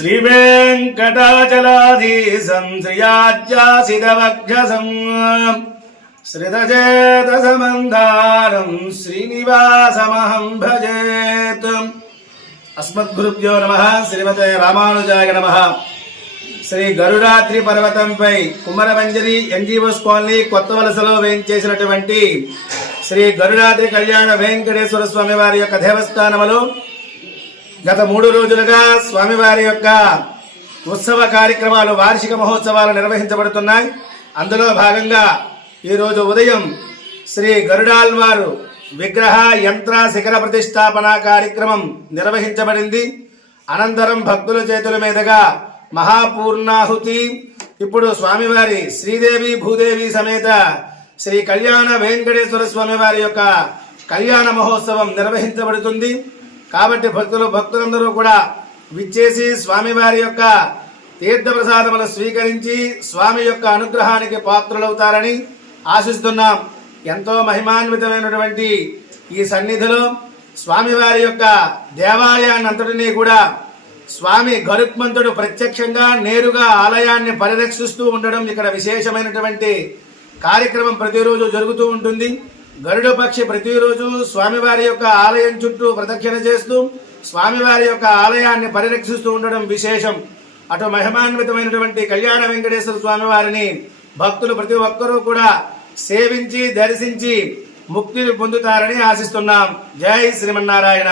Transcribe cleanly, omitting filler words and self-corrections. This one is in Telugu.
श्रीवेङ्कटाचलाधीशं श्रियाज्यासितवक्षसं श्रितचेतसमन्दारं श्रीनिवासमहं भजेत्। अस्मद्गुरुभ्यो नमः। श्रीमते रामानुजाय नमः। శ్రీ గరుడాద్రి పర్వతంపై కుమ్మరమంజరి ఎన్జీఓస్ కాలనీ కొత్త వలసలో వేయించేసినటువంటి శ్రీ గరుడాద్రి కళ్యాణ వెంకటేశ్వర స్వామి వారి యొక్క దేవస్థానములో గత 3 రోజులుగా స్వామివారి యొక్క ఉత్సవ కార్యక్రమాలు, వార్షిక మహోత్సవాలు నిర్వహించబడుతున్నాయి. అందులో భాగంగా ఈరోజు ఉదయం శ్రీ గరుడాల్వారు విగ్రహ యంత్ర శిఖర ప్రతిష్టాపన కార్యక్రమం నిర్వహించబడింది. అనంతరం భక్తుల చేతుల మీదుగా మహాపూర్ణాహుతి, ఇప్పుడు స్వామివారి శ్రీదేవి భూదేవి సమేత శ్రీ కళ్యాణ వెంకటేశ్వర స్వామి వారి యొక్క కళ్యాణ మహోత్సవం నిర్వహించబడుతుంది. కాబట్టి భక్తులందరూ కూడా విచ్చేసి స్వామివారి యొక్క తీర్థప్రసాదములు స్వీకరించి స్వామి యొక్క అనుగ్రహానికి పాత్రులవుతారని ఆశిస్తున్నాం. ఎంతో మహిమాన్వితమైనటువంటి ఈ సన్నిధిలో స్వామివారి యొక్క దేవాలయాన్ని అంతటినీ కూడా స్వామి గరుత్మంతుడు ప్రత్యక్షంగా నేరుగా ఆలయాన్ని పరిరక్షిస్తూ ఉండడం ఇక్కడ విశేషమైనటువంటి కార్యక్రమం ప్రతిరోజు జరుగుతూ ఉంటుంది. గరుడ పక్షి ప్రతిరోజు స్వామివారి యొక్క ఆలయం చుట్టూ ప్రదక్షిణ చేస్తూ స్వామివారి యొక్క ఆలయాన్ని పరిరక్షిస్తూ ఉండడం విశేషం. అటు మహిమాన్వితమైనటువంటి కళ్యాణ వెంకటేశ్వర స్వామి వారిని భక్తులు ప్రతి ఒక్కరూ కూడా సేవించి దర్శించి ముక్తిని పొందుతారని ఆశిస్తున్నాం. జై శ్రీమన్నారాయణ.